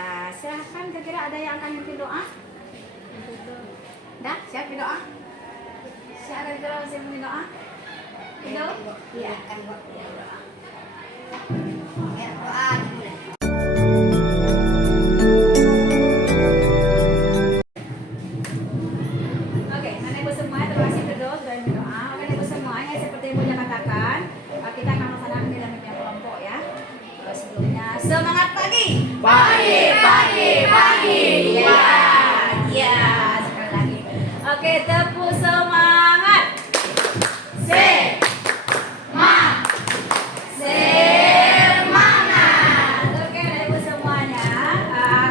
Ya, silahkan kira-kira ada yang akan memimpin doa? Dah, siap doa? Siapa kira-kira siap memimpin doa? Ido? Iya, kan buat doa. Ya, doa dimulai. Oke, Nenek Ibu semua, terima kasih berdoa, sudah berdoa. Oke, Nenek Ibu semuanya, seperti yang Ibu katakan, kita akan melaksanakan di dalam kelompok ya. Sebelumnya, semangat pagi! Pagi, pagi, pagi. Ya, ya, sekali lagi. Oke, tepuk semangat. Semangat. Oke, Nenek Ibu semuanya,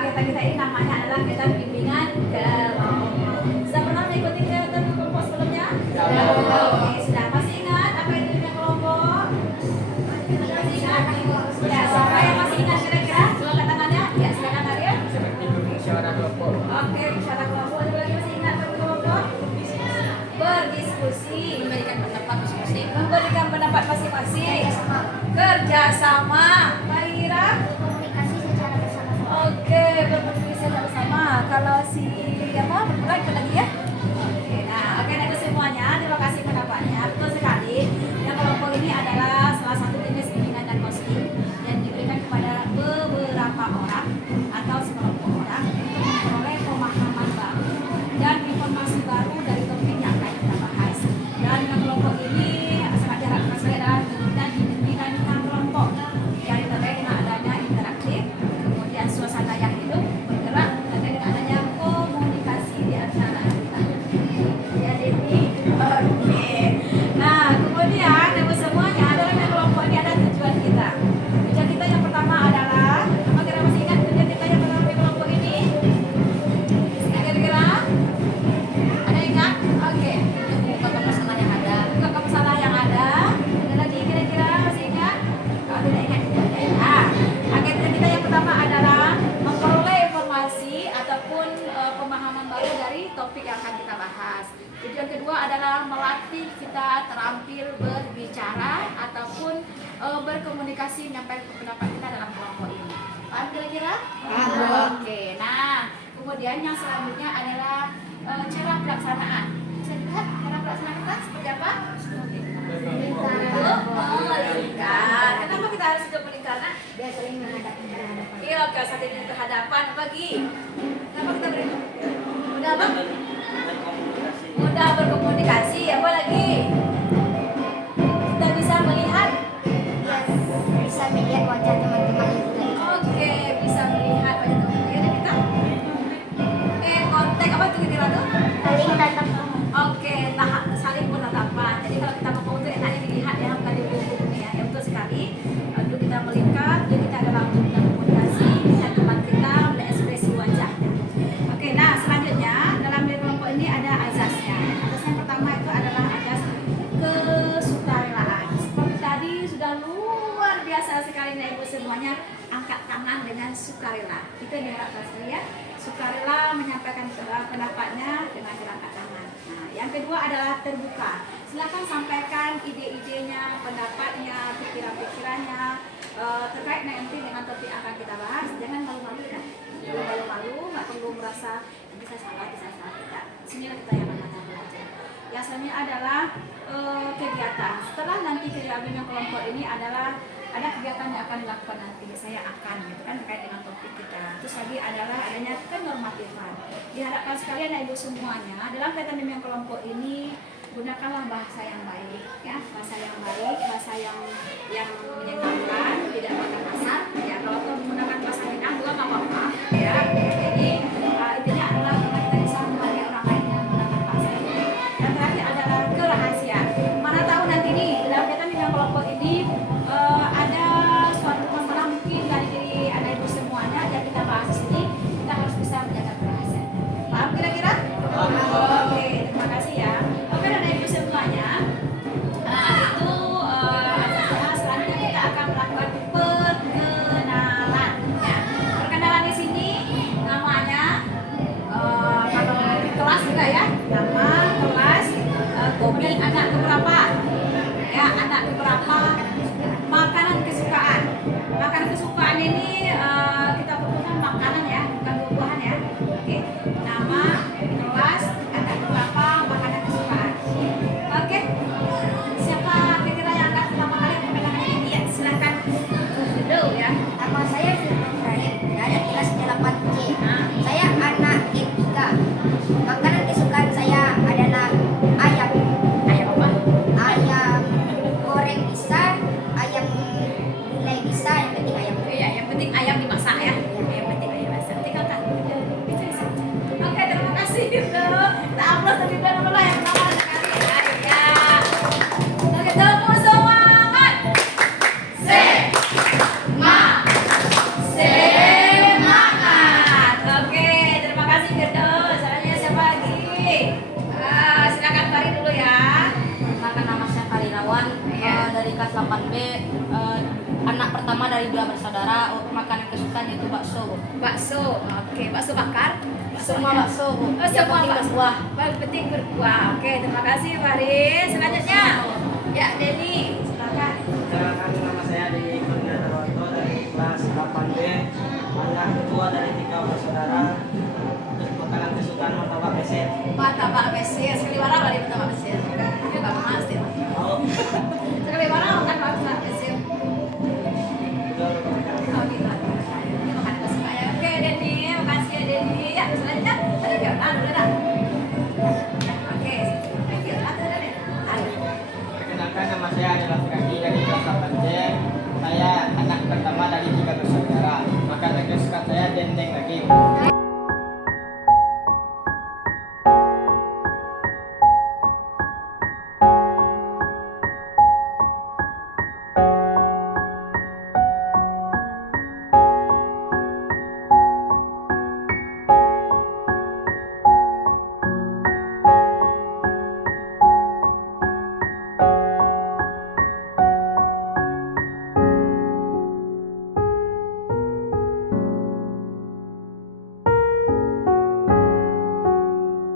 kita ini namanya adalah kita bimbingan kelompok. Sudah pernah mengikuti kegiatan kelompok sebelumnya? Oke, sudah. Masih ingat apa itu bimbingan kelompok? Masih ingat? Ya, siapa yang masih ingat kira-kira? Coba angkat tangannya. Ya, silakan Arya. Musyawarah kelompok. Oke, musyawarah kelompok. Ada lagi masih ingat apa kelompok? Berdiskusi. Memberikan pendapat masing-masing. Memberikan pendapat masing-masing. Kerjasama. Kira-kira? Komunikasi secara bersama-sama. Oke, berkomunikasi secara bersama. Kalau si apa? Bergerak ikut lagi ya. Oke, nah, oke Ibu semuanya, terima kasih pendapatnya. Betul sekali. Yang kelompok ini adalah salah satu jenis bimbingan dan coaching yang diberikan kepada beberapa orang atau sekelompok orang untuk memperoleh pemahaman baru dan informasi baru dari topik yang akan kita bahas. Dan kelompok ini sangat diharapkan sekali adalah bimbingan kelompok yang terkait dengan adanya interaktif, kemudian suasana yang hidup, bergerak, dan dengan adanya komunikasi di antara kita. Jadi ini, oke. Nah, kemudian Ibu semuanya dalam kelompok ini ada tujuan kita. Tujuan kita yang pertama adalah apa kira masih ingat tujuan kita yang pertama di kelompok ini? Kira-kira ada ingat? Oke. Buka masalah yang ada. Buka masalah yang ada. Ada lagi kira-kira masih ingat? Kalau tidak ingat tidak ada. Nah, agenda kita yang pertama adalah memperoleh informasi ataupun pemahaman baru dari topik yang akan kita bahas. Tujuan kedua adalah melatih kita terampil berbicara ataupun berkomunikasi menyampaikan pendapat kita dalam kelompok ini. Paham kira-kira? Paham. Oke. Nah, kemudian yang selanjutnya adalah cara pelaksanaan. Bisa dilihat cara pelaksanaan kita seperti apa? Melingkar. Kenapa kita harus hidup melingkar? Nah, Biar sering menghadapi hadapan. iya, oke, saat ini berhadapan bagi. Kenapa kita beri? Mudah apa? Mudah berkomunikasi. Apa lagi? Kita bisa melihat. Biar bisa melihat wajah teman-teman yang sudah di Oke, bisa melihat wajah teman-teman kita. Kontak apa tuh kira tuh? saling tatap. Oke, tahap saling bertatapan. Jadi kalau kita mau itu enaknya dilihat ya, bukan di buku ya. Ya betul sekali. Lalu kita melingkar, jadi kita ada langsung kita komunikasi dengan teman kita, ada ekspresi wajahnya. Oke, nah selanjutnya dalam kelompok ini ada azasnya. Azas yang pertama itu adalah azas kesukarelaan. Seperti tadi sudah luar biasa sekali nih Ibu semuanya, angkat tangan dengan sukarela. Itu yang diharapkan sekali ya. Sukarela menyampaikan pendapatnya dengan angkat tangan. Nah, yang kedua adalah terbuka. Silakan sampaikan ide-idenya, pendapatnya, pikiran-pikirannya terkait nanti dengan topik yang akan kita bahas. Jangan malu-malu ya. Jangan malu-malu, nggak perlu merasa bisa salah kita. Sinilah kita yang namanya belajar. Yang selanjutnya adalah kegiatan. Setelah nanti kegiatan kelompok ini adalah ada kegiatan yang akan dilakukan nanti. Saya akan gitu kan terkait dengan topik kita. Terus lagi adalah adanya kenormatifan. Diharapkan sekalian ya Ibu semuanya dalam kaitan dengan kelompok ini gunakanlah bahasa yang baik ya, bahasa yang baik, bahasa yang menyenangkan, tidak pakai kasar ya. Kalau menggunakan bahasa minang juga nggak apa-apa ya. Jadi intinya adalah kita bisa menghargai orang lain yang menggunakan bahasa ini. Dan terakhir adalah kerahasiaan. Mana tahu nanti nih dalam kaitan dengan kelompok ini ada suatu masalah mungkin dari diri anak Ibu semuanya yang kita bahas di sini, kita harus bisa menjaga kerahasiaan. Paham kira-kira? Oke, terima kasih ya. Oke, anak Ibu semuanya. Itu selanjutnya kita akan melakukan perkenalan. Ya. Perkenalan di sini Oke, bakso bakar. Semua bakso, Bu. Oh, Yang semua penting bakso. berkuah. Paling penting berkuah. Oke, terima kasih Fahri. Selanjutnya, ya Denny, silakan. Perkenalkan, nama saya Dedi Kurnia Darwanto dari kelas 8B, anak kedua dari 3 bersaudara. Makanan kesukaan martabak besar. Martabak Mesir, sekali warna dari martabak Mesir. Itu nggak mahal sih. Oh, Sekali warna makan martabak Mesir. udah berkali-kali. Oh gitu. Ini makanan kesukaan ya. Oke Denny, makasih ya Denny. Ya selanjutnya, tadi Fiona dulu dah. Oke, Fiona dulu deh. Ayo. Perkenalkan, nama saya adalah Firandi dari kelas 8C. Saya anak pertama dari 3 bersaudara. Makanan kesukaan saya dendeng daging.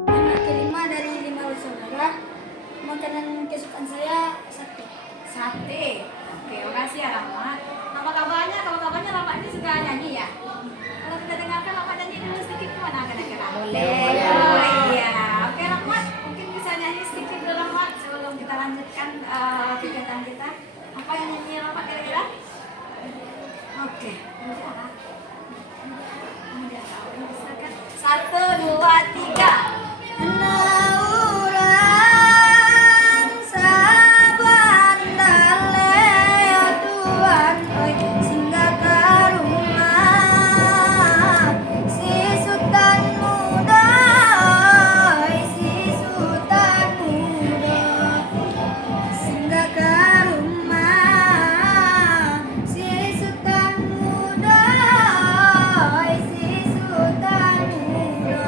Anak kelima dari 5 bersaudara. Makanan kesukaan saya sate. Sate. Oke, makasih ya Rahmat. Apa kabarnya? Kalau kabarnya Rahmat ini suka nyanyi ya? Kalau kita dengarkan Rahmat nyanyi dulu sedikit gimana kira-kira? Boleh. Oh iya. Oke Rahmat, mungkin bisa nyanyi sedikit dulu Rahmat sebelum kita lanjutkan kegiatan kita. Apa yang nyanyi Rahmat kira-kira? Oke. Satu, dua, tiga. Nauran saban dale tuan oi singgah ke rumah si sultan muda oi si sultan muda singgah ke rumah si sultan muda oi si sultan muda.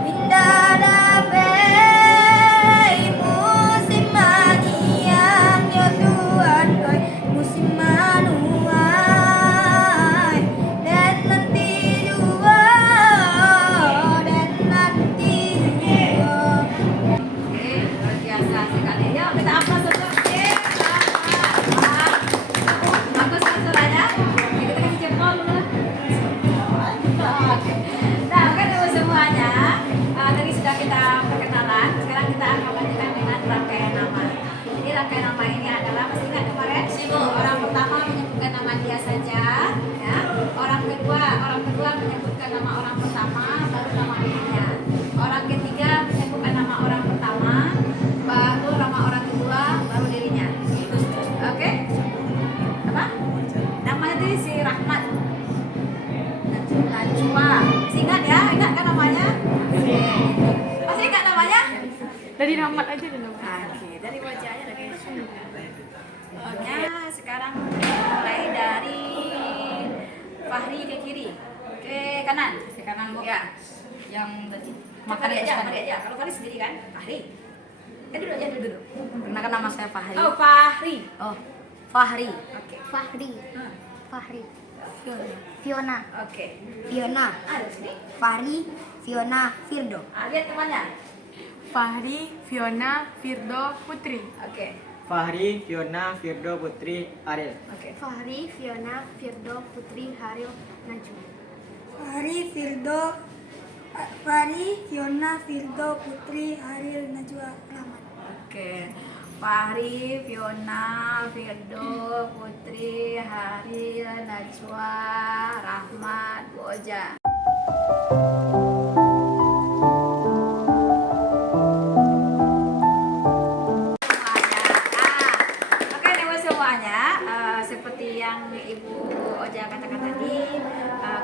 Indah dapet musim manian ya Tuhan koi musim manuai dan nanti juga Oke, luar biasa sekali. Yuk kita aplaus untuk tim. Selamat. Bagus kan suaranya? Oke, kita kasih jempol dulu. Oke. Nah, oke dulu semuanya. Tadi sudah kita perkenalan. Sekarang kita akan lanjutkan dengan rangkaian nama. Jadi rangkaian nama ini adalah masih ingat kemarin? Orang pertama menyebutkan nama dia saja, ya. Orang kedua menyebutkan nama orang pertama, baru nama dirinya. Orang ketiga menyebutkan nama orang pertama, baru nama orang kedua, baru dirinya. Oke? Apa? Namanya itu si Rahmat. Najwa. Masih ingat ya? Ingat kan namanya? Masih ingat namanya? Dari Rahmat aja deh namanya. Oke, dari wajahnya dari Oke, sekarang mulai dari Fahri ke kiri. Ke kanan. Ke kanan, Bu. Ya. Yang tadi Fahri aja, kesukaan. Fahri aja. Kalau Fahri sendiri kan? Fahri. Duduk aja dulu. Perkenalkan, nama saya Fahri. Oh, Fahri. Oh, Fahri. Oke. Fahri Hmm. Fahri Fiona Oke. Fiona Ada sini. Fahri Fiona Firdo. Lihat temannya. Fahri, Fiona, Firdo, Putri. Oke. Fahri, Fiona, Firdo, Putri, Ariel. Oke. Fahri Fiona Firdo Putri Haril Najwa. Fahri Fiona Firdo Putri Haril Najwa Rahmat. Oke. Fahri, Fiona, Firdo, Putri, Haril, Najwa, Rahmat, Bu Oja. Oke nih buat semuanya, seperti yang Ibu Oja katakan tadi,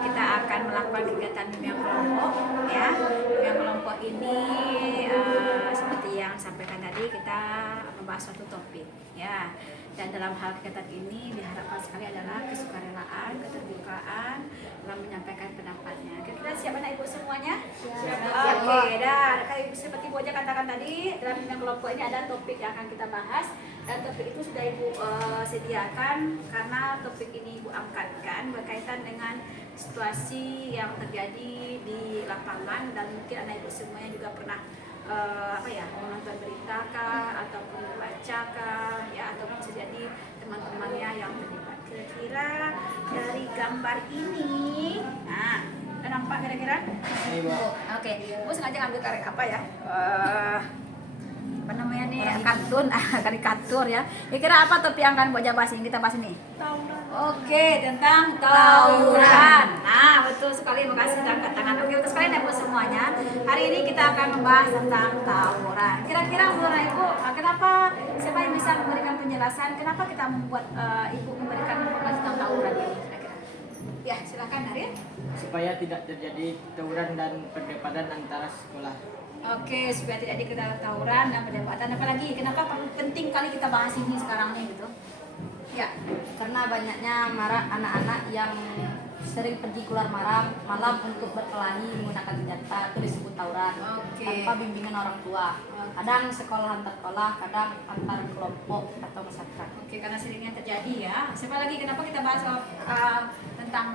kita akan melakukan kegiatan mimpi yang ini seperti yang sampaikan tadi, kita membahas suatu topik ya. Dan dalam hal kegiatan ini diharapkan sekali adalah kesukarelaan, keterbukaan dalam menyampaikan pendapatnya. Kira-kira siap anak ibu semuanya? Siap. Oke, dan kayak seperti Bu Oja katakan tadi, dalam bidang kelompok ini ada topik yang akan kita bahas, dan topik itu sudah ibu sediakan karena topik ini ibu angkatkan berkaitan dengan situasi yang terjadi di lapangan, dan mungkin anak ibu semuanya juga pernah menonton berita kah ataupun membaca kah ya, ataupun bisa jadi teman-temannya yang terlibat. Kira-kira dari gambar ini, nah, udah nampak kira-kira? Oke, Bu sengaja ngambil apa ya? Apa namanya nih? Kartun, karikatur ya. Kira-kira apa topik yang akan Bu Oja bahas ini? Kita bahas ini. Oke, tentang tawuran. Nah, betul sekali, makasih sudah angkat tangan. Oke, betul sekali Ibu semuanya. Hari ini kita akan membahas tentang tawuran. Kira-kira menurut Ibu, kenapa, siapa yang bisa memberikan penjelasan kenapa kita membuat Ibu memberikan informasi tentang tawuran ini kira-kira? Ya, silakan Aril. Supaya tidak terjadi tawuran dan perdebatan antara sekolah. Oke, supaya tidak ada tawuran dan perdebatan. Apalagi kenapa penting kali kita bahas ini sekarang nih gitu? Ya, Karena banyaknya anak-anak yang sering pergi keluar malam untuk berkelahi menggunakan senjata, itu disebut tawuran. Oke. Tanpa bimbingan orang tua. Kadang sekolah antar sekolah, kadang antar kelompok atau masyarakat. Oke, karena seringnya terjadi ya. Siapa lagi? Kenapa kita bahas tentang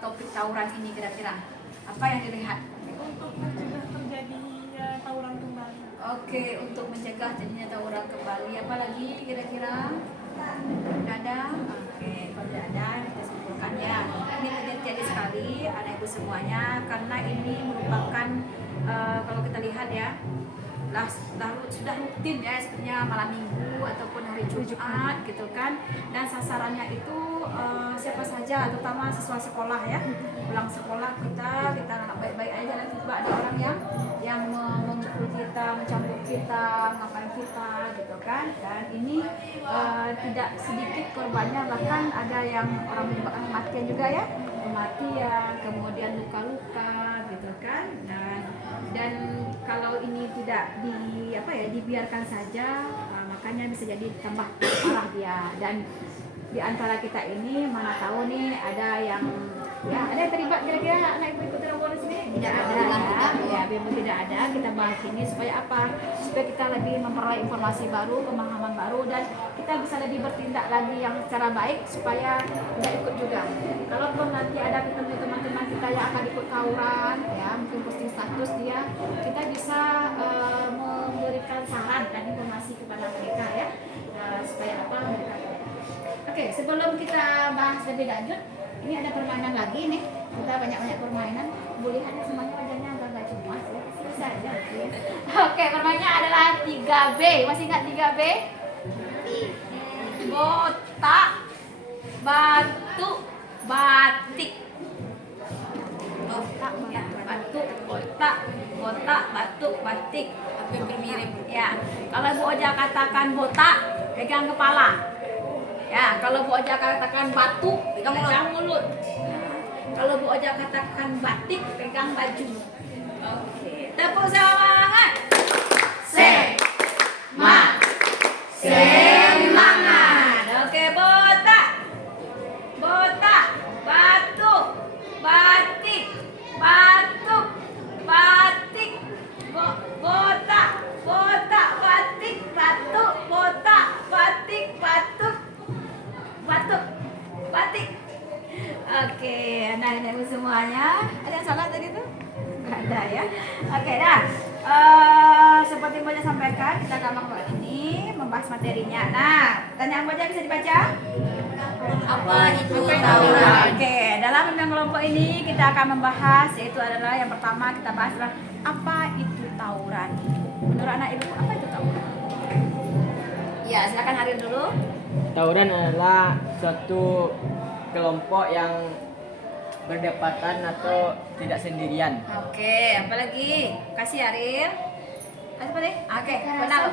topik tawuran ini kira-kira? Apa yang dilihat? Untuk mencegah terjadinya tawuran kembali. Oke, untuk mencegah terjadinya tawuran kembali. Apa lagi kira-kira? Tidak ada? Oke, kalau tidak ada kita simpulkan ya. Ini terjadi sekali anak ibu semuanya karena ini merupakan kalau kita lihat ya, sudah rutin ya, sepertinya malam minggu ataupun hari Jumat gitu kan, dan sasarannya itu siapa saja, terutama siswa sekolah ya, pulang sekolah kita anak baik-baik aja, dan tiba ada orang yang memukul kita, mencampur kita, ngapain kita gitu kan, dan ini tidak sedikit korbannya, bahkan ada yang orang menyebabkan kematian juga ya, kematian, kemudian luka-luka gitu kan, dan kalau ini tidak dibiarkan saja, makanya bisa jadi tambah parah dia. Dan di antara kita ini mana tahu nih ada yang terlibat, kira-kira anak ibu ikut dalam sini tidak ada ya, memang tidak ada. Kita bahas ini supaya apa? Supaya kita lebih memperoleh informasi baru, pemahaman baru, dan kita bisa lebih bertindak lagi yang secara baik supaya tidak ikut juga. Kalaupun nanti ada ketemu teman-teman kita yang akan ikut tawuran ya, mungkin posting status dia, kita bisa memberikan saran dan informasi kepada mereka ya, supaya apa mereka. Oke, sebelum kita bahas lebih lanjut, ini ada permainan lagi nih. Kita banyak permainan. Boleh ada semuanya wajahnya agak cemas ya. Selesai aja. Oke, permainannya adalah 3B. Masih ingat 3B? Botak, batu, batik. Botak, batu, batik. Hampir mirip. Ya, kalau Bu Oja katakan botak, pegang kepala. Ya, kalau Bu Oja katakan batu, pegang mulut. Kalau Bu Oja katakan batik, pegang baju. Oke, tepuk semangat. Semangat. Oke, botak, batu, batik, batuk, batik, botak, batik, batuk, botak, batik, batuk, batik. Oke, nah ibu semuanya, ada yang salah tadi tuh? Nggak ada ya. Oke, dah. Seperti yang Boja sampaikan, kita akan ini membahas materinya. Nah, pertanyaan Boja bisa dibaca? Apa itu tawuran? Oke, dalam undang kelompok ini kita akan membahas, yaitu adalah yang pertama kita bahas adalah apa itu tawuran. Menurut anak ibu, apa itu tawuran? Ya, silakan Aril dulu. Tawuran adalah suatu kelompok yang berdekatan atau tidak sendirian. Oke, apalagi? Kasih Aril. Kasih apa deh? Oke, kenal.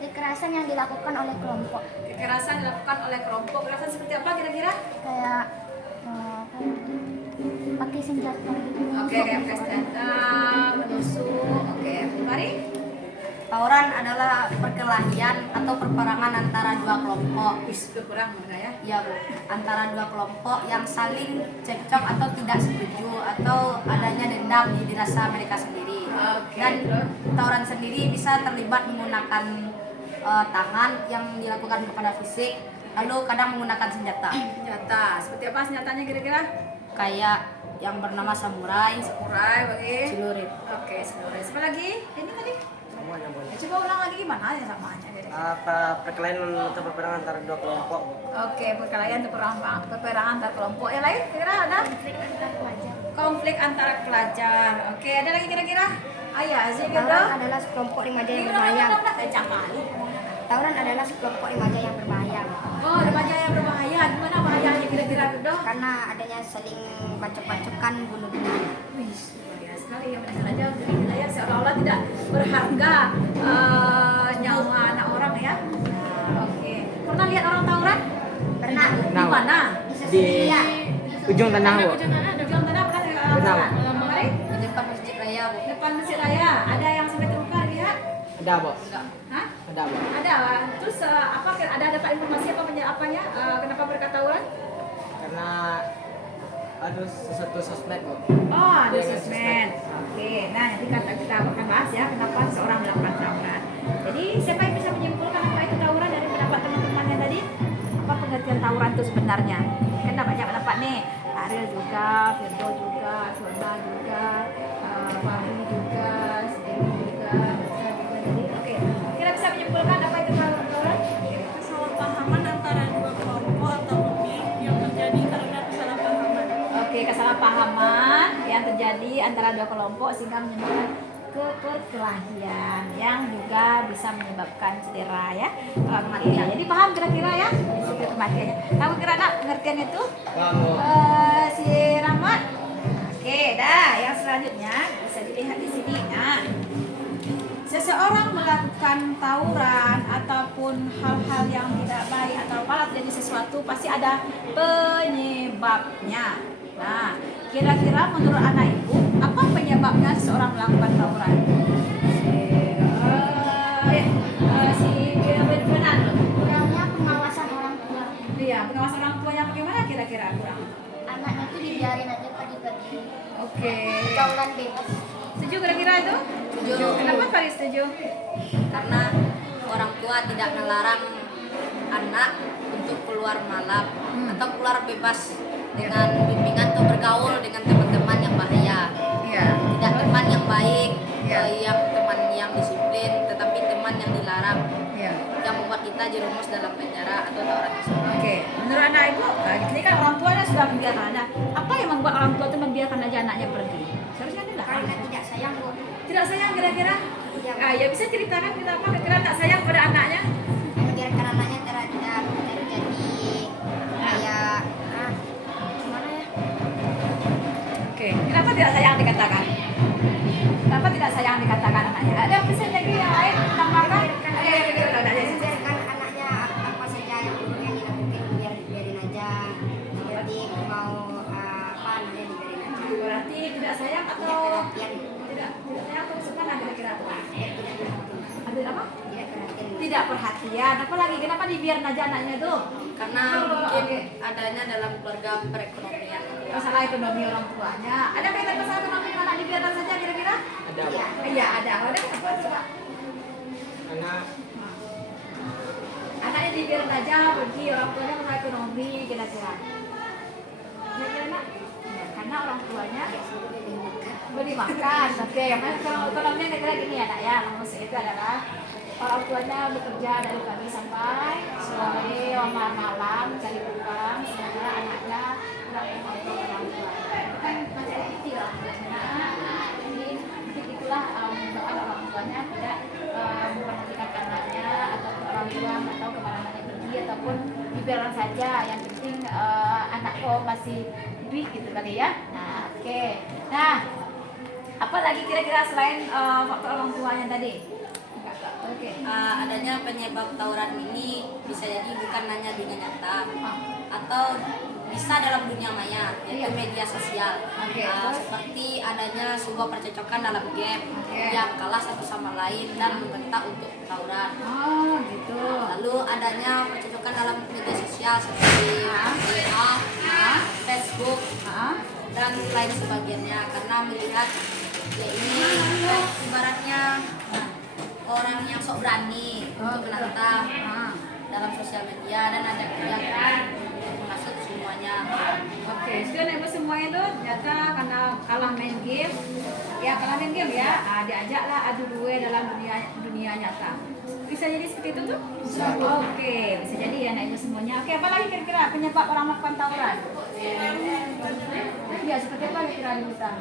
Kekerasan yang dilakukan oleh kelompok, Kekerasan dilakukan oleh kelompok. Kekerasan seperti apa kira-kira? kayak pakai senjata. Oke, kayak pakai senjata, menusuk. Oke, Tawuran adalah perkelahian atau perperangan antara dua kelompok. Berkurang ya. Ya Bu, antara dua kelompok yang saling cekcok atau tidak setuju atau adanya dendam di dirasa mereka sendiri. Oke, Dan terus? tawuran sendiri bisa terlibat menggunakan tangan yang dilakukan kepada fisik, lalu kadang menggunakan senjata. Senjata. Seperti apa senjatanya kira-kira? Kayak yang bernama samurai, Samurai bagi. celurit. Oke, seluruh. Apa lagi? Ini tadi. Semuanya boleh. Ya, coba ulang lagi gimana ya samanya kira-kira. Apa perkelahian atau peperangan antara dua kelompok? Oke, perkelahian atau peperangan antar kelompok. Yang lain kira ada? Konflik antara pelajar. Oke, ada lagi kira-kira? Ayah, sih gitu. Tawuran adalah sekelompok remaja yang berbahaya. Tawuran adalah sekelompok remaja yang berbahaya. Oh, remaja yang berbahaya. Gimana bahayanya kira-kira gitu? Karena adanya saling bacok-bacokan bunuh-bunuhan. Wih, luar biasa sekali ya, benar saja gila ya, seolah-olah tidak berharga nyawa anak orang ya. Oke, pernah lihat orang tawuran? Pernah. Di mana? Di Ujung Tanah, Bu. Ujung tanah pernah lihat orang Pernah, tawuran? Kemarin? Di depan masjid raya Bu. Depan Masjid Raya, ada yang sampai terluka lihat? Ada, Bu. Enggak. Hah? Ada, Bu. Ada. Terus apa? Ada dapat informasi apa apanya? Kenapa mereka tawuran? Karena ada sesuatu sosmed, Bu. Oh, ada Iya, sosmed. Oke, nah nanti kita akan bahas ya kenapa seorang melakukan tawuran. Jadi siapa yang bisa menyimpulkan apa itu tawuran dari pendapat teman-temannya tadi? Apa pengertian tawuran itu sebenarnya? Kan ada banyak pendapat nih. Ariel juga, Firdo juga, Firda juga, Fahri juga, Siti juga, Nisa juga tadi. Oke, kira bisa menyimpulkan apa itu tawuran? Kesalahpahaman antara dua kelompok atau lebih yang terjadi karena kesalahpahaman. Oke, kesalahpahaman yang terjadi antara dua kelompok sehingga menyebabkan perkelahian yang juga bisa menyebabkan cedera ya, kematian. Jadi paham kira-kira ya risiko kematiannya. Kamu kira nak pengertian itu? Kamu. Si Rahmat. Oke, dah. Yang selanjutnya bisa dilihat di sini. Nah, seseorang melakukan tawuran ataupun hal-hal yang tidak baik atau apalah terjadi sesuatu pasti ada penyebabnya. Nah, kira-kira menurut anak ibu apa penyebabnya seseorang melakukan tawuran? Si benar. kurangnya pengawasan orang tua. Iya, pengawasan orang tuanya bagaimana kira-kira kurang? Anaknya tuh dibiarin aja pagi-pagi. Oke. Tawuran bebas. Setuju kira-kira itu? Setuju. Kenapa Faris setuju? Karena orang tua tidak melarang anak untuk keluar malam atau keluar bebas dengan bimbingan atau bergaul dengan teman-teman yang bahaya. Iya. Tidak teman yang baik, Iya. yang teman yang disiplin, tetapi teman yang dilarang, Iya. yang membuat kita jerumus dalam penjara atau tawuran tersebut. Oke, menurut anak ibu, ini kan orang tuanya sudah membiarkan anak. Apa yang membuat orang tua itu membiarkan aja anaknya pergi? Seharusnya dilarang. Karena tidak sayang Bu. Tidak sayang kira-kira? Iya. Ya bisa ceritakan kenapa kira-kira tak sayang pada anaknya? Membiarkan anaknya tidak terjadi kayak gimana ya? Oke, kenapa tidak sayang dikatakan? Kenapa tidak sayang dikatakan anaknya? Ada bisa lagi yang lain tambahkan? Membiarkan anaknya apa saja yang dilakukan biarin aja. Seperti mau apa nanti dibiarin aja. Berarti tidak sayang Tidak atau perhatian. tidak sayang atau suka kira-kira? Tidak perhatian. Ada apa? Tidak perhatian. Tidak perhatian. Apalagi kenapa dibiarin aja anaknya tuh? Karena mungkin adanya dalam keluarga perekonomian. Masalah ekonomi orang tuanya. Ada kaitan masalah ekonomi anak dibiarkan saja kira-kira? Ada, Bu. Iya ada. Ada kenapa coba? Karena Anaknya dibiarkan aja pergi orang tuanya masalah ekonomi kira-kira. Kira-kira nak? Ya, karena orang tuanya beri makan. Oke, kalau ekonominya kira-kira gini ya nak ya. Maksud itu adalah orang tuanya bekerja dari pagi sampai sore malam cari uang sehingga anaknya tidak membantu orang tua. Itu kan masih ada bukti lah. Nah, ini itulah soal orang tuanya tidak memperhatikan anaknya atau orang tua nggak tahu kemana anaknya pergi ataupun dibiarkan saja. Yang penting anak kok masih hidup gitu kali ya. Nah, oke. Nah, apa lagi kira-kira selain faktor orang tuanya tadi? Oke. Adanya penyebab tawuran ini bisa jadi bukan hanya dunia nyata atau bisa dalam dunia maya, yaitu Iya. media sosial. Oke, terus? Seperti adanya sebuah percekcokan dalam game yang kalah satu sama lain dan membentak untuk tawuran. Oh, gitu. Lalu adanya percekcokan dalam media sosial seperti WA, Facebook, dan lain sebagainya, karena melihat ya ini ibaratnya orang yang sok berani untuk menantang dalam sosial media dan ada kegiatan untuk menghasut semuanya. Oke, sudah ibu semuanya tuh ternyata karena kalah main game, ya, diajaklah adu dua dalam dunia nyata. Bisa jadi seperti itu tuh? Bisa. Oke, bisa jadi ya anak ibu semuanya. Oke, apa lagi kira-kira penyebab orang melakukan tawuran? Ya, seperti apa kira-kira di hutan?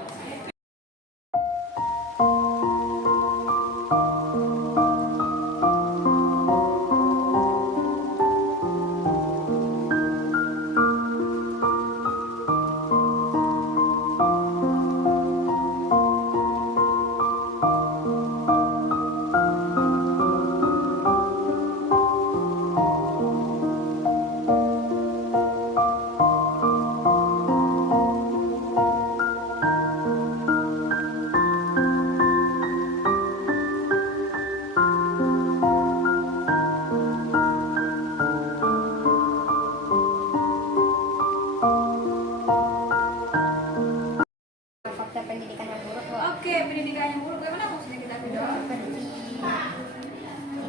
Faktor pendidikan yang buruk kok. Oke, pendidikan yang buruk bagaimana maksudnya kita Fido? Seperti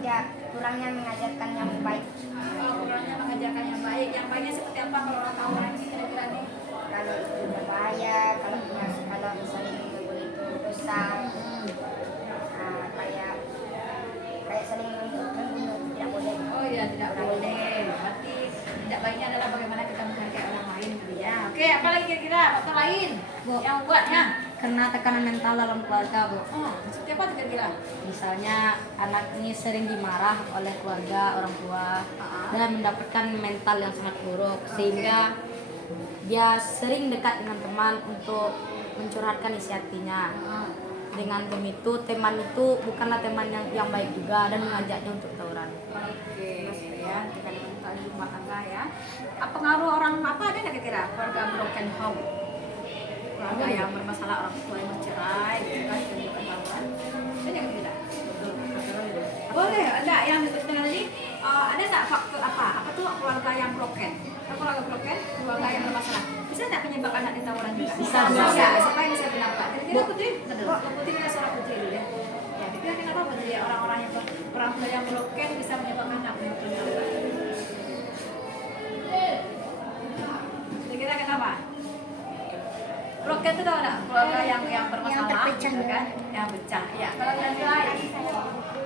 tidak kurangnya mengajarkan yang baik. Kurangnya mengajarkan yang baik. Yang baiknya seperti apa kalau orang tawuran ini kira-kira nih? Kalau itu berbahaya, kalau saling membuli itu dosa. Kayak saling membunuh tidak boleh. Oh ya, tidak boleh. Berarti tidak baiknya adalah bagaimana kita menghargai orang lain gitu ya. Oke, apa lagi kira-kira faktor lain yang buatnya? Kena tekanan mental dalam keluarga, Bu. Oh, seperti apa tuh kira-kira? Misalnya anak ini sering dimarah oleh keluarga, orang tua, dan mendapatkan mental yang sangat buruk, sehingga dia sering dekat dengan teman untuk mencurhatkan isi hatinya. Dengan begitu, teman itu bukanlah teman yang baik juga dan mengajaknya untuk tawuran. Oke, ya, tekan mental di rumah tangga ya. Apa pengaruh orang apa ada nggak kira-kira? Keluarga broken home, keluarga yang bermasalah, orang tua yang bercerai, gitu kan, dan bukan tawuran. Ada nggak kira? Boleh, ada yang ditanya tadi. Ada nggak faktor apa? Apa tuh keluarga yang broken? Keluarga broken, keluarga yang bermasalah. Bisa nggak penyebab anak di tawuran juga? Bisa. Siapa yang bisa pendapat? Kira-kira Putri, Putri kita seorang Putri dulu ya. Ya, kira-kira kenapa Putri orang-orang yang orang tua yang broken bisa menyebabkan anak melakukan tawuran? Kira-kira kenapa? Broken itu tahu nggak? Keluarga yang bermasalah, gitu kan? Yang pecah. Ya, kalau yang lain,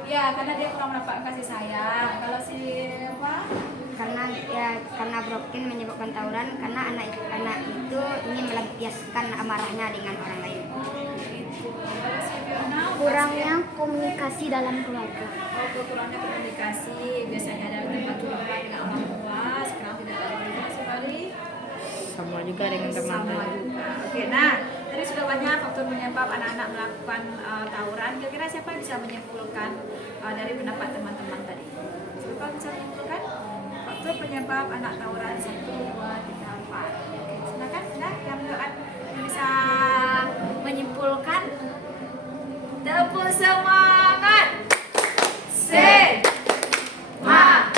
ya karena dia kurang mendapatkan kasih sayang. Kalau si apa? Karena broken menyebabkan tawuran karena anak itu ingin melampiaskan amarahnya dengan orang lain. Kalau si Fiona, Kurangnya komunikasi dalam keluarga. kurangnya komunikasi. Biasanya ada tempat curhat dengan orang tua. Sekarang tidak ada juga sekali. Sama juga dengan Sama teman. juga. Oke, nah tadi sudah banyak faktor penyebab anak-anak melakukan tawuran. Kira-kira siapa yang bisa menyimpulkan dari pendapat teman-teman tadi? Siapa bisa menyimpulkan faktor penyebab anak tawuran 1, 2, 3, 4? Oke, silakan yang bisa menyimpulkan. Tepuk semangat. Semangat.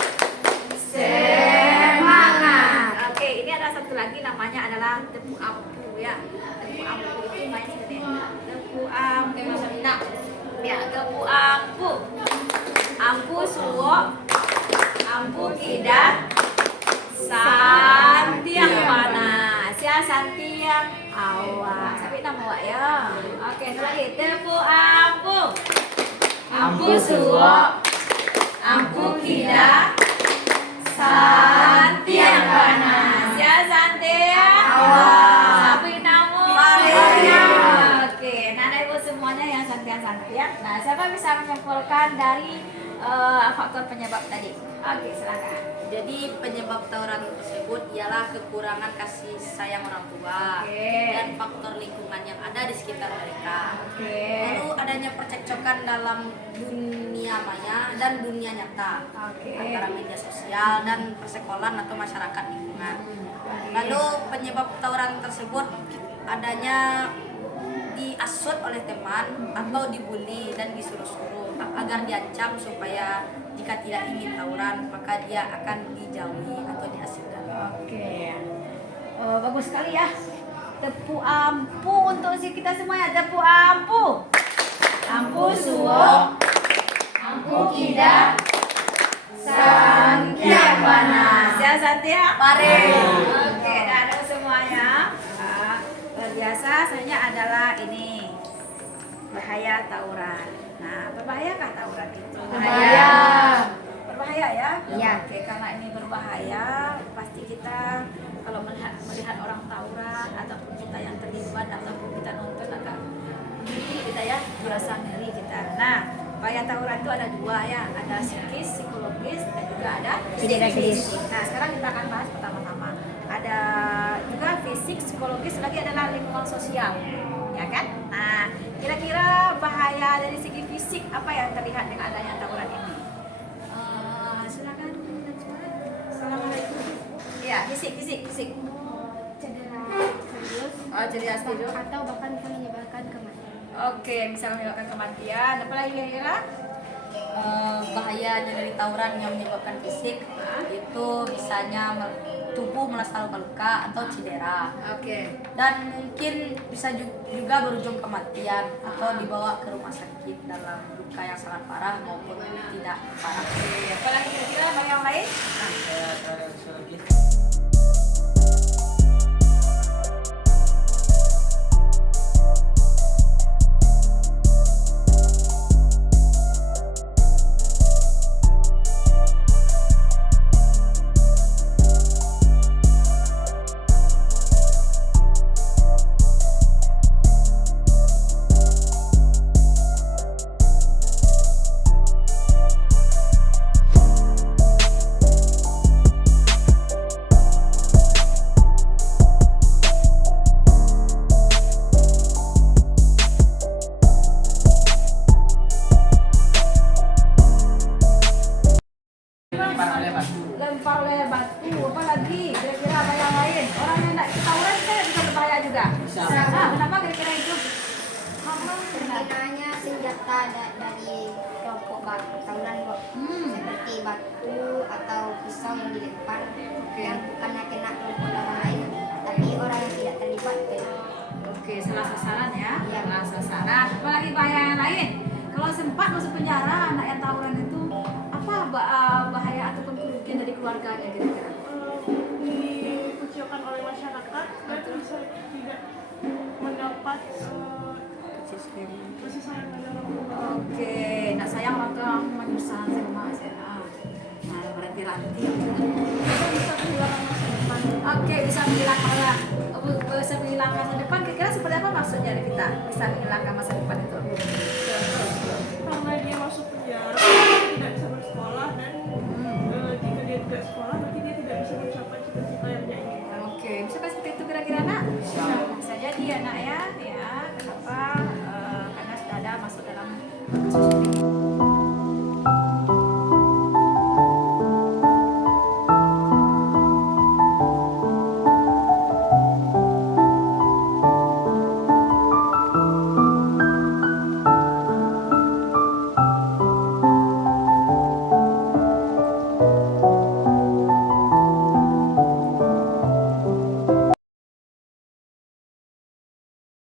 Oke, ini ada satu lagi namanya adalah tepu ampu ya. Tepu ampu itu main sini. Tepu ampu. Nah, ya tepu ampu. Ampu suwo. Ampu tidak. Santiang panas ya, santiang awas. Sampai nama awak ya. Oke, lagi tepu ampu. Ampu suwo. Ampu tidak. Santiang panas ya, santiang awas. Sampai nama. Oke, nah ibu semuanya yang santiang. Nah, siapa bisa menyimpulkan dari faktor penyebab tadi? Oke, silakan. Jadi penyebab tawuran tersebut ialah kekurangan kasih sayang orang tua dan faktor lingkungan yang ada di sekitar mereka. Lalu adanya percekcokan dalam dunia maya dan dunia nyata antara media sosial dan persekolahan atau masyarakat lingkungan. Lalu penyebab tawuran tersebut adanya diasut oleh teman atau dibully dan disuruh-suruh agar diancam supaya jika tidak ingin tawuran maka dia akan dijauhi atau diasingkan. Oke. Bagus sekali ya. Tepuk ampu untuk kita semuanya. Tepuk ampu. Ampu suwo. Ampu kida. Santia panas. Ya Santia. Pare. Oke, ada semuanya. Luar biasa. Selanjutnya adalah ini bahaya tawuran. Nah, berbahayakah tawuran itu? Berbahaya. Berbahaya ya? Iya. Oke, karena ini berbahaya, pasti kita kalau melihat orang tawuran ataupun kita yang terlibat ataupun kita nonton agak ngeri kita ya, merasa ngeri kita. Nah, bahaya tawuran itu ada dua ya, ada psikis, psikologis, dan juga ada Psikis. Nah, sekarang kita akan bahas pertama-tama. Ada juga fisik, psikologis, lagi adalah lingkungan sosial, ya kan? Nah, kira-kira bahaya dari segi fisik apa yang terlihat dengan adanya tawuran ini? Silakan. Assalamualaikum. Iya, fisik. Cedera serius Oh, cedera serius. atau bahkan bisa menyebabkan kematian. Oke, bisa menyebabkan kematian. Apa lagi kira-kira? Bahaya dari tawuran yang menyebabkan fisik itu misalnya tubuh merasa luka atau cedera Oke. dan mungkin bisa juga berujung kematian atau dibawa ke rumah sakit dalam luka yang sangat parah maupun tidak parah. Oke, apa lagi kira-kira bagi yang lain? Saya tawuran psikologis. Lempar oleh batu, apa lagi? Kira-kira apa yang lain? Orang yang nak tawuran kan bisa berbahaya juga. Bisa. Nah, kenapa kira-kira itu? Penggunaannya senjata dari kelompok tawuran kok. Seperti batu atau pisau yang dilempar yang bukannya kena kelompok orang lain, tapi orang yang tidak terlibat. Oke, salah sasaran ya. Iya. Salah sasaran. Apa lagi bahaya yang lain? Kalau sempat masuk penjara anak yang tawuran itu apa bahaya ataupun kerugian dari keluarganya kira-kira? Dikucilkan oleh masyarakat dan bisa tidak mendapat kasih sayang dari orang tua. Oke, nak sayang orang tua menyusah sama saya. Nah, berarti ranti. Bisa kehilangan masa depan. Oke, bisa menghilangkan masa depan. Kira-kira seperti apa maksudnya kita bisa menghilangkan masa depan itu? Karena dia masuk penjara, dia tidak bisa bersekolah dan jika dia tidak sekolah berarti dia tidak bisa mencapai cita-cita yang dia inginkan. Oke, bisa kan seperti itu kira-kira nak? Bisa jadi ya nak ya. Ya, kenapa? Karena sudah ada masuk dalam kasus ini.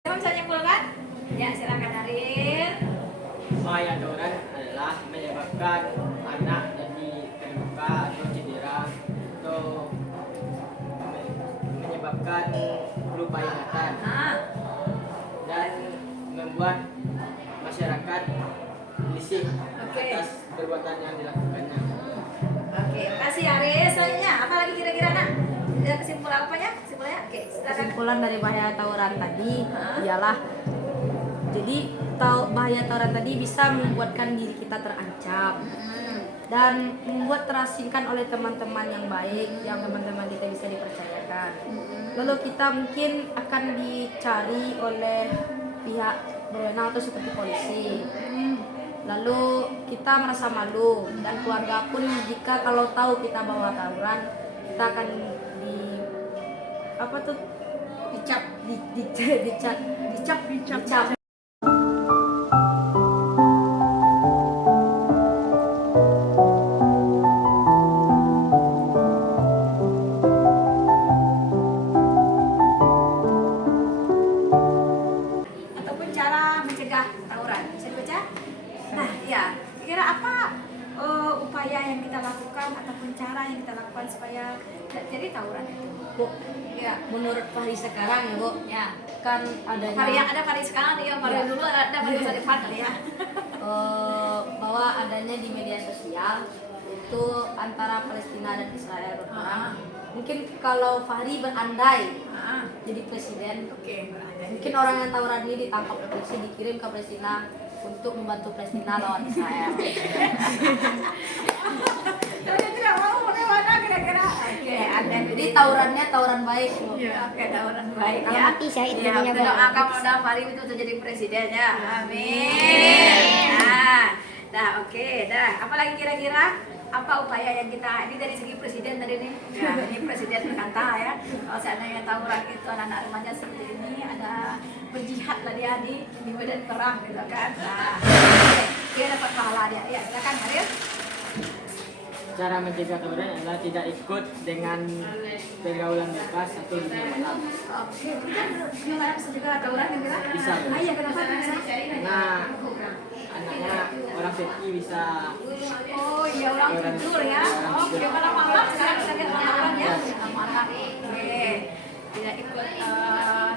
Siapa bisa nyimpulkan? Ya, silakan Aril. Bahaya tawuran adalah menyebabkan anak jadi terluka atau cedera atau menyebabkan lupa ingatan Nah, dan membuat masyarakat risih Oke. atas perbuatan yang dilakukannya. oke, makasih Aril. Selanjutnya, apa lagi kira-kira nak? Ya, kesimpulan apanya? Kesimpulannya? Oke, silakan. Kesimpulan dari bahaya tawuran tadi ialah jadi bahaya tawuran tadi bisa membuatkan diri kita terancam dan membuat terasingkan oleh teman-teman yang baik, yang teman-teman kita bisa dipercayakan. Lalu kita mungkin akan dicari oleh pihak berwenang atau seperti polisi. Lalu kita merasa malu dan keluarga pun jika kalau tahu kita bawa tawuran, kita akan apa tuh? Dicap, dicap. Ataupun cara mencegah tawuran. Bisa dibaca? Nah, ya. Kira apa upaya yang kita lakukan ataupun cara yang kita lakukan supaya tidak jadi tawuran itu? Bu, Ya. menurut Fahri sekarang ya Bu, Ya. kan adanya Hari yang ada hari sekarang ya, hari Ya. dulu ada hari masa depan kali ya. bahwa adanya di media sosial itu antara Palestina dan Israel berperang. Mungkin kalau Fahri berandai Ah, jadi presiden, oke. mungkin orang yang tawuran ini ditangkap polisi, dikirim ke Palestina untuk membantu Palestina lawan Israel. Kalau tidak mau bagaimana kira-kira? Oke, ada. Jadi tawurannya tawuran baik Bu. Ya, oke, tawuran baik Kalau ya. mati syahid Ya, dunia kita baik. doakan mudah Farid itu jadi presiden ya. Amin. Nah, oke, dah. Apalagi kira-kira apa upaya yang kita ini dari segi presiden tadi nih? Ya, ini presiden berkata ya. Kalau seandainya tawuran itu anak-anak remaja seperti ini ada berjihad lah dia di medan perang gitu kan. Nah, oke. Dia dapat pahala dia. Ya, silakan Arif. Cara mencegah tawuran adalah tidak ikut dengan pergaulan bebas atau dunia malam. Oke, kita gimana bisa juga tawuran kira-kira? Bisa. Ah, iya, kenapa bisa? Nah, anaknya orang sepi bisa Oh iya, orang tidur ya. Oh, oke, malam-malam sekarang kita lihat malam ya. Malam. Oke. Tidak ikut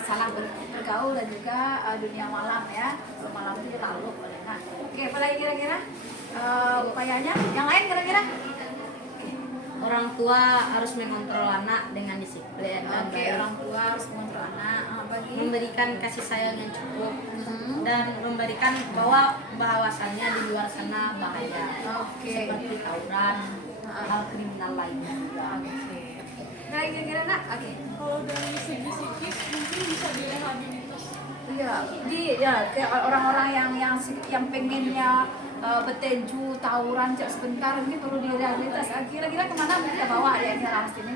salah bergaul dan juga dunia malam ya. Kalau malam itu lalu boleh. Nah, oke, apa lagi kira-kira upayanya? Yang lain kira-kira? Orang tua harus mengontrol anak dengan disiplin dan Oke, baik. orang tua harus mengontrol anak. Bagi Memberikan kasih sayang yang cukup dan memberikan bahwasannya di luar sana bahaya. Oke. Seperti tawuran, hal kriminal lainnya juga. Oke. Nah, kira-kira nak? Oke. Kalau dari segi psikis mungkin bisa direhabilitas. Iya, kayak orang-orang yang pengennya bertinju tawuran cak sebentar ini perlu direhabilitas. Kira-kira kemana kita bawa ya ini orang ini?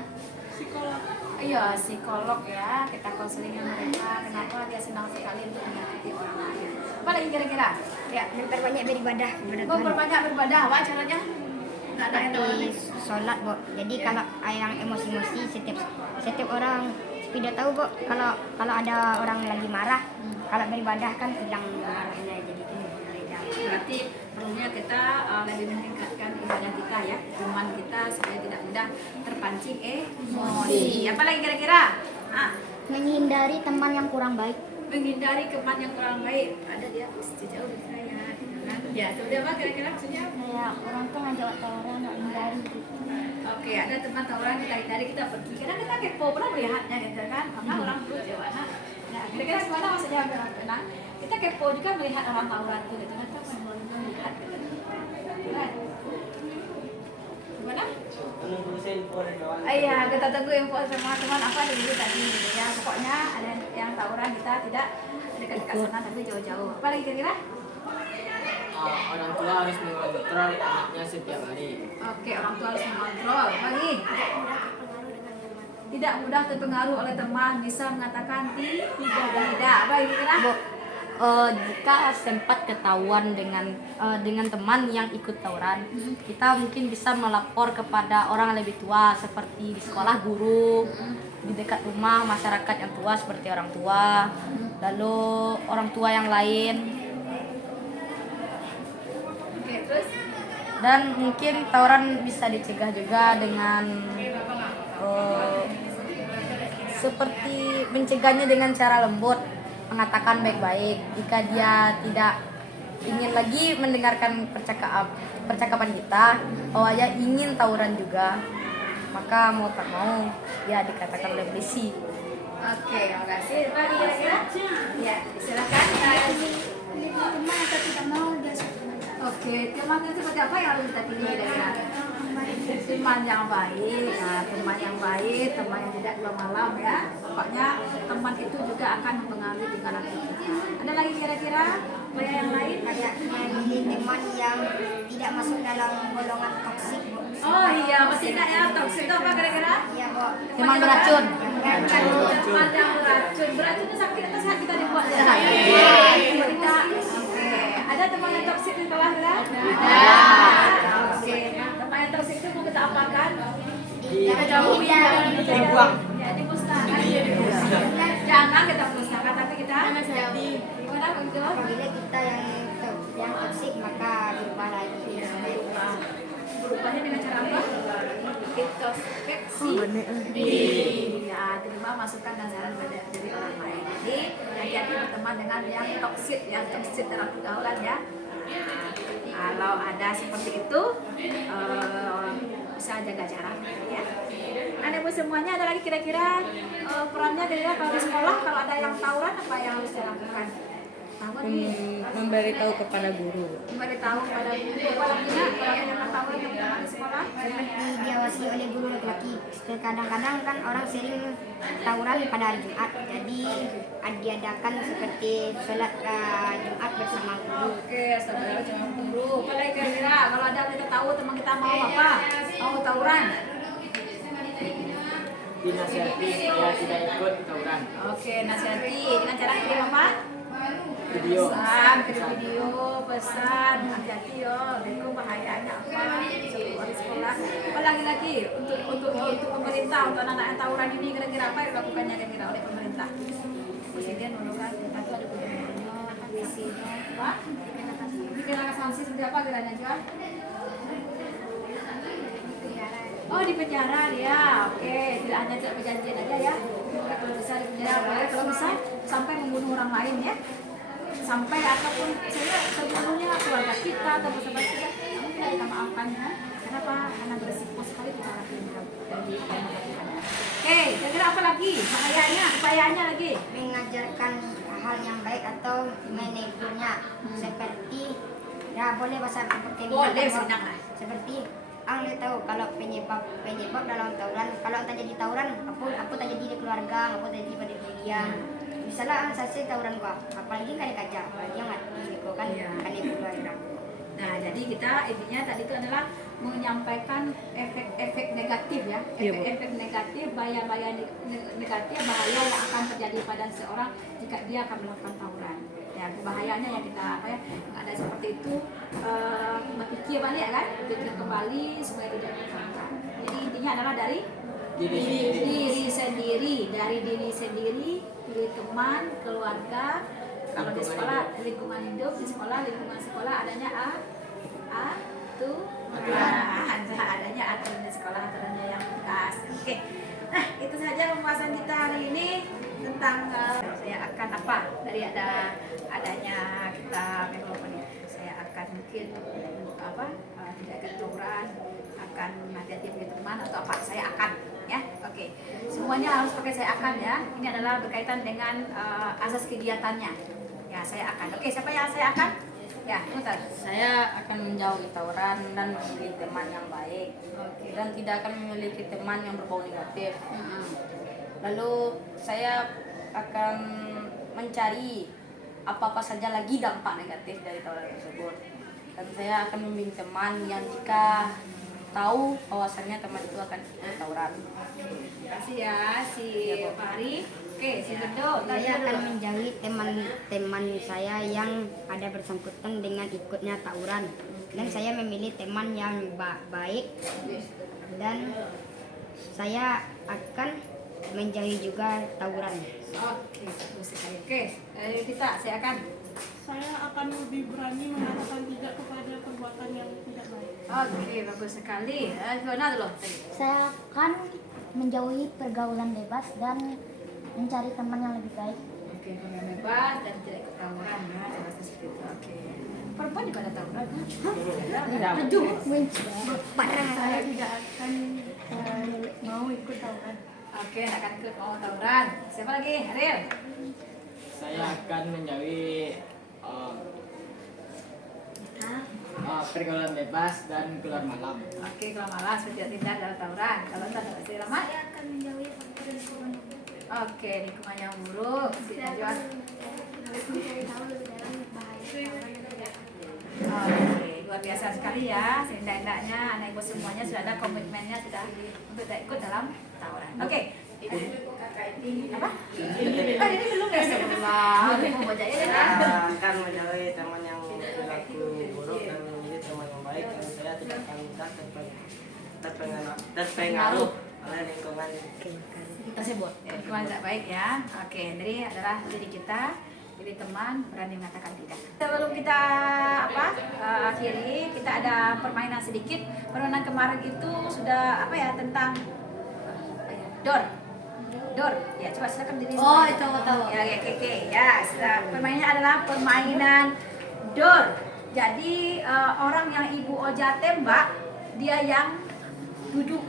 Psikolog. Iya, psikolog ya. Kita konseling mereka. Kenapa dia senang sekali untuk menyakiti orang lain? Apa lagi kira-kira? Ya, Memperbanyak beribadah kepada mau Tuhan. berbanyak beribadah. Apa caranya? Nggak ada yang tahu Seperti nih. sholat, Bu. Jadi kalau yang emosi-emosi setiap orang tidak tahu, Bu. Kalau ada orang lagi marah, kalau beribadah kan hilang marahnya, jadi itu beda. Berarti perlunya kita lebih meningkatkan ibadah kita ya, iman kita supaya tidak mudah terpancing emosi. Apa lagi kira-kira? Menghindari teman yang kurang baik. Menghindari teman yang kurang baik. Ada dia jauh dari saya, gitu kan? Ya, sudah apa kira-kira maksudnya? Kayak orang tuh ngajak tawuran, nggak hindari gitu. Oke, ada teman tawuran kita hindari, kita pergi. Karena kita kepo pernah melihatnya gitu kan? Karena orang dulu Jawa. Nah, kira-kira gimana maksudnya benar? Kita kepo juga melihat orang tawuran itu gitu kan? Kita melihat gitu. Gimana? menunggu info dari kawan. Iya, kita tunggu info teman-teman apa dulu tadi gitu ya. Pokoknya ada yang tawuran kita tidak dekat-dekat sana tapi jauh-jauh. Apa lagi kira-kira? Orang tua harus mengontrol anaknya setiap hari. Oke, orang tua harus mengontrol. Lagi. Tidak mudah terpengaruh oleh teman, bisa mengatakan tidak. Apa lagi kira? Bu, jika sempat ketahuan dengan teman yang ikut tawuran, kita mungkin bisa melapor kepada orang yang lebih tua seperti di sekolah guru, di dekat rumah masyarakat yang tua seperti orang tua, lalu orang tua yang lain. Oke, terus? Dan mungkin tawuran bisa dicegah juga dengan seperti mencegahnya dengan cara lembut, mengatakan baik-baik. Jika dia tidak ingin lagi mendengarkan percakapan kita, bahwa dia ingin tawuran juga, maka mau tak mau ya dikatakan oleh polisi. Oke, terima kasih. Lagi kira-kira? Ya, silakan. Teman atau tidak mau dia Oke, teman itu seperti apa yang harus kita pilih kira-kira? Teman yang baik, nah, teman yang baik, teman yang tidak keluar malam ya. Pokoknya teman itu juga akan mempengaruhi tingkah laku kita. Ada lagi kira-kira? Yang lain? Kayak menghindari memilih teman yang tidak masuk dalam golongan toksik, Bu. Oh iya, masih ingat ya toksik itu apa kira-kira? Iya, Bu. Teman beracun. Teman yang beracun. Beracun itu sakit atau sehat kita dibuat ya? Kita. Oke. Ada teman yang toksik di kelas kita? Ada. Oke. Teman yang toksik itu mau kita apakan? Kita jauhi ya. Dibuang. Ya, dimusnahkan. Jangan kita musnahkan, tapi kita gimana begitu? Apabila kita yang toksik maka berubah lagi. Berubahnya dengan cara apa? Introspeksi ya, terima masukan dan saran dari orang lain. Jadi hati-hati berteman dengan yang toksik dalam pergaulan ya. Kalau ada seperti itu bisa jaga jarak ya. Ada bu semuanya, ada lagi kira-kira perannya kira-kira kalau di sekolah kalau ada yang tawuran apa yang harus dilakukan? Memberitahu kepada guru. Memberitahu kepada guru. Kalau tidak, kalau ada yang tawuran teman-teman di sekolah, Seperti diawasi oleh guru laki-laki. Kadang-kadang kan orang sering tawuran pada hari Jumat. Jadi diadakan seperti sholat Jumat bersama guru. oke, saudara cuma guru. Kalau kira-kira kalau ada kita tahu teman kita mau apa, mau tawuran. Dinasihati supaya tidak ikut tawuran. Oke, nasihati dengan cara kirim apa? Video. Pesan, kirim video, pesan, hati-hati yo, itu bahayanya apa? Sebelum di sekolah. Apa lagi untuk pemerintah untuk anak-anak yang tawuran ini kira-kira apa yang dilakukannya kira-kira oleh pemerintah? Presiden menurunkan kita tuh ada gubernurnya, visinya, apa? Dikenakan sanksi seperti apa kiranya juga? Oh di penjara dia, oke, tidak hanya tidak perjanjian aja ya. Kalau bisa di penjara boleh, kalau bisa sampai membunuh orang lain ya, sampai ataupun saya terbunuhnya keluarga kita atau sahabat kita, mungkin kita maafkan ya. Kenapa? Karena berisiko sekali kita lakukan dari Oke, kira-kira apa lagi? Bahayanya lagi. Mengajarkan hal yang baik atau menegurnya. Seperti ya boleh bahasa seperti Boleh senang lah. seperti Ang tahu kalau penyebab dalam tawuran, kalau terjadi tawuran, aku terjadi di keluarga, aku terjadi pada diri dia. Misalnya ang selesai tawuran gua, apalagi kan kerja, apalagi yang mati, kau kan Iya. kan ibu keluarga. Nah, jadi kita intinya tadi itu adalah menyampaikan efek-efek negatif ya, efek-efek negatif, bahaya-bahaya negatif, bahaya yang akan terjadi pada seorang jika dia akan melakukan tawuran. Ya, bahayanya yang kita ada seperti itu, berpikir balik kan, pikir kembali supaya tidak terjadi. Jadi intinya adalah dari diri sendiri, dari teman, keluarga. Kalau di sekolah lingkungan hidup, di sekolah lingkungan sekolah adanya adanya aturan di sekolah, aturannya yang tegas. Oke, nah itu saja pembahasan kita hari ini tentang saya akan apa dari adanya kita development. Saya akan mungkin apa tidak akan tawuran, akan hati-hati punya teman atau apa, saya akan ya. Oke, semuanya harus pakai saya akan ya. Ini adalah berkaitan dengan asas kegiatannya. Ya, saya akan. Oke, siapa yang saya akan? Ya, bentar. Saya akan menjauhi tawuran dan memilih teman yang baik. Dan tidak akan memiliki teman yang berbau negatif. Lalu saya akan mencari apa-apa saja lagi dampak negatif dari tawuran tersebut. Dan saya akan memilih teman yang jika tahu bahwasannya teman itu akan ikut tawuran. Terima kasih ya si Fahri. Oke, si Bedo. Saya akan menjauhi teman-teman saya yang ada bersangkutan dengan ikutnya tawuran. Dan saya memilih teman yang baik dan saya akan menjauhi juga tawuran. Oke, bagus sekali. Oke, dari kita saya akan. Saya akan lebih berani mengatakan tidak kepada perbuatan yang tidak baik. Oke, bagus sekali. Gimana loh tadi? Saya akan menjauhi pergaulan bebas dan mencari teman yang lebih baik. Oke, yang bebas dan tidak ikut tawuran ya, jelas seperti itu. Oke. Perempuan juga ada tawuran. Aduh, Parah. Saya tidak akan mau ikut tawuran. Oke, akan ikut mau tawuran. Siapa lagi? Ariel. Saya akan menjauhi pergaulan bebas dan keluar malam. Oke, kalau malas tidak dalam tawuran. Kalau tak ada lama. Saya akan menjauhi lingkungan. Oke, lingkungan yang buruk. Saya Tidak jual. akan mencari tahu lebih dalam bahaya tawuran. Oke, luar biasa sekali ya. Seendak-endaknya anak ibu semuanya sudah ada komitmennya sudah untuk tidak ikut dalam tawuran. Oke. Apa? Ini belum ya? Astagfirullah. Mau belajar ya? Akan menjauhi teman yang perilaku buruk dan menjadi teman yang baik, dan saya tidak akan mudah terpengaruh oleh lingkungan Tersebut. Lingkungan tidak baik ya. Oke, jadi adalah diri kita. Jadi teman berani mengatakan tidak. Sebelum kita akhiri, kita ada permainan sedikit. Permainan kemarin itu sudah tentang door. Ya, coba silakan diri. Oh, itu aku tahu. Ya, oke. Ya, permainannya adalah permainan door. Jadi orang yang Ibu Oja tembak, dia yang duduk.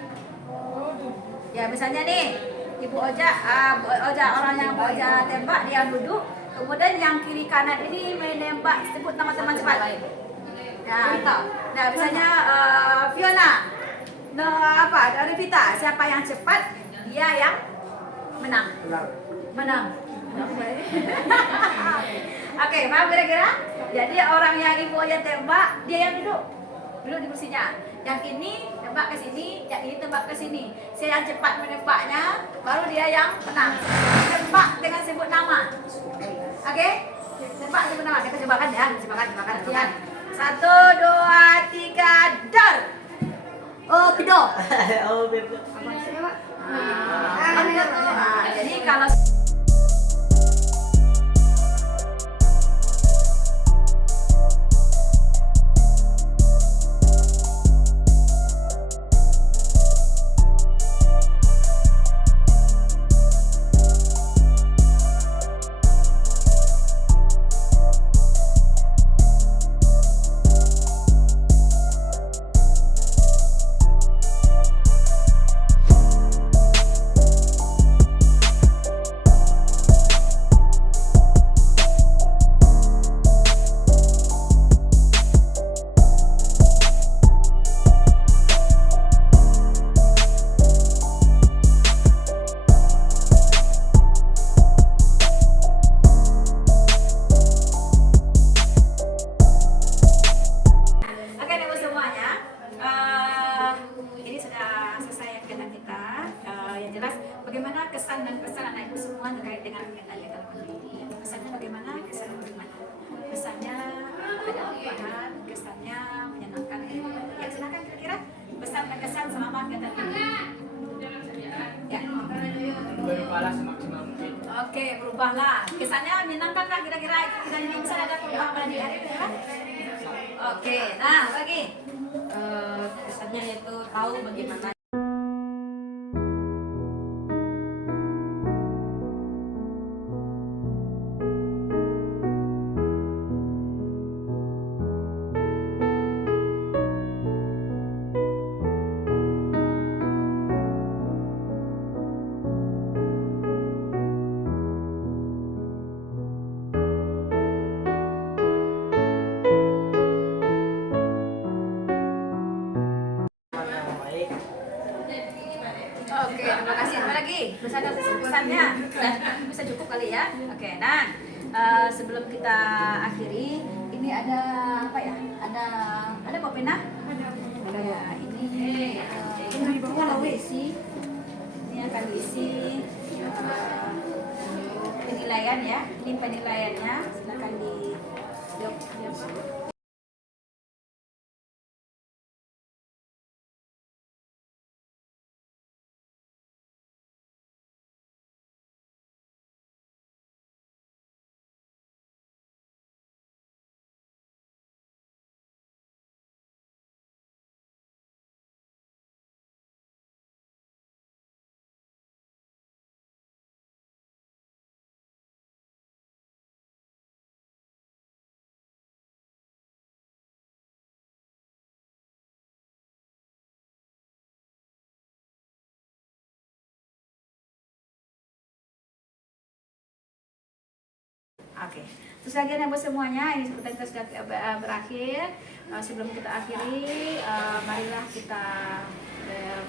Ya, misalnya nih, Ibu Oja, orang yang Ibu Oja tembak, dia yang duduk. Kemudian yang kiri kanan ini menembak, sebut nama teman cepat. Nah, misalnya Fiona, dari Vita, siapa yang cepat, dia yang menang. Oke, paham kira-kira? Jadi orang yang Ibu Oja tembak, dia yang duduk di kursinya. Yang ini tembak ke sini, yang ini tembak ke sini. Saya yang cepat menembaknya, baru dia yang menang. Tembak dengan sebut nama. Oke? Tembak sebut nama. Kita cobakan ya. Cobakan. Latihan. 1, 2, 3, dar. Oh, kedok. Oh, betul. Jadi kalau bagaimana kesan dan pesan anak ibu semua terkait dengan kegiatan ini? Pesannya bagaimana? Pesannya ada perubahan, kesannya menyenangkan. Ya, silakan kira-kira pesan dan kesan selama kegiatan ini. Ya. Berubahlah semaksimal mungkin. Oke, berubahlah. Kesannya menyenangkan kan kira-kira kita ini bisa ada perubahan pada diri ya? Oke, nah lagi. Kesannya itu tahu bagaimana Oke, terima kasih. Apa lagi? Pesannya bisa cukup kali ya. Oke, nah sebelum kita akhiri, ini ada apa ya? Ada bawa pena? Ada ya. Ini akan diisi. Ini akan diisi penilaian ya. Ini penilaiannya. Silakan di Oke, terus lagi ibu semuanya, ini seperti kita sudah berakhir. Sebelum kita akhiri, marilah kita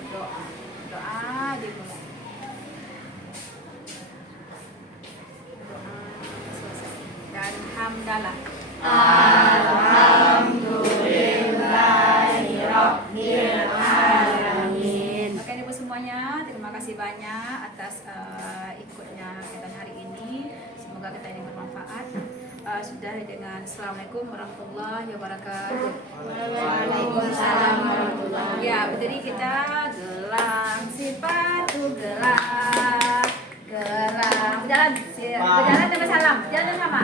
berdoa dimulai. Dan hamdalah. Alhamdulillah. sudahi dengan Assalamualaikum warahmatullahi wabarakatuh. Waalaikumsalam warahmatullahi wabarakatuh. Ya, berdiri kita gelang sepatu gelang gelang berjalan sama salam, berjalan sama,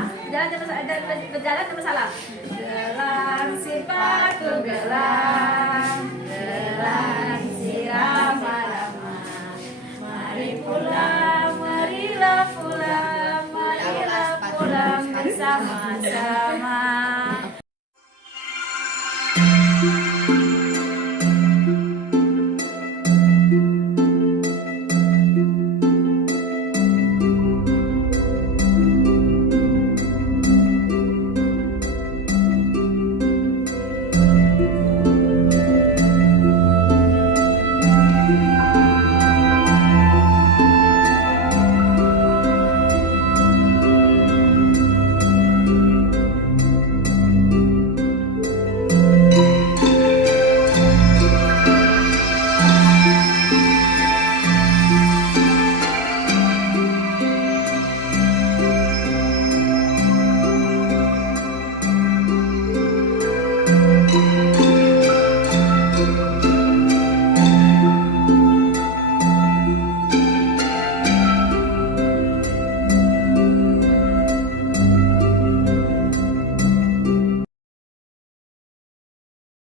berjalan sama salam, gelang sepatu gelang